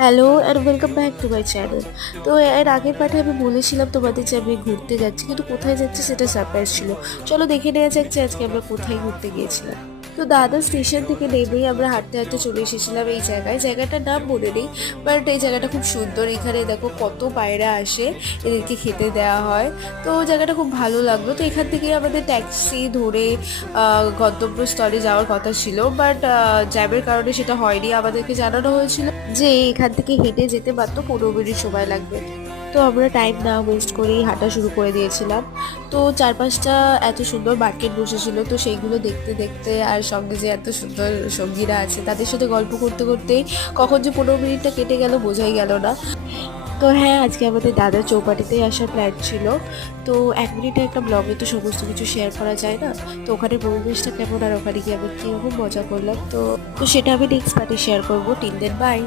Hello and welcome back to my channel. তো এর আগের পার্টে আমি বলেছিলাম তোমাদের যে আমি ঘুরতে যাচ্ছি, কিন্তু কোথায় যাচ্ছি সেটা সারপ্রাইজ ছিল। চলো দেখে নেওয়া যাক যে আজকে আমরা কোথায় ঘুরতে গিয়েছিলাম। তো দাদা স্টেশন থেকে নেমেই আমরা হাঁটতে হাঁটতে চলে এসেছিলাম এই জায়গায়। জায়গাটার নাম মনে নেই, বাট এই জায়গাটা খুব সুন্দর। এখানে দেখো কত পায়রা আসে, এদেরকে খেতে দেওয়া হয়। তো জায়গাটা খুব ভালো লাগলো। তো এখান থেকে আমাদের ট্যাক্সি ধরে গন্তব্যস্থলে যাওয়ার কথা ছিল, বাট জ্যামের কারণে সেটা হয়নি। আমাদেরকে জানানো হয়েছিল যে এখান থেকে হেঁটে যেতে মাত্র 15 মিনিট সময় লাগবে। তো আমরা টাইম না ওয়েস্ট করেই হাঁটা শুরু করে দিয়েছিলাম। তো চারপাশটা এত সুন্দর মার্কেট বসেছিল, তো সেইগুলো দেখতে দেখতে আর সঙ্গে যে এত সুন্দর সঙ্গীরা আছে তাদের সাথে গল্প করতে করতেই কখন যে 15 মিনিটটা কেটে গেল বোঝাই গেল না। তো হ্যাঁ, আজকে আমাদের দাদার চৌপাটিতেই আসার প্ল্যান ছিল। তো 1 মিনিটে একটা ব্লগে তো সমস্ত কিছু শেয়ার করা যায় না। তো ওখানে পরিবেশটা কেমন আর ওখানে গিয়ে আমি কীরকম মজা করলাম, তো তো সেটা আমি নেক্সট পার্টে শেয়ার করবো। Till then by.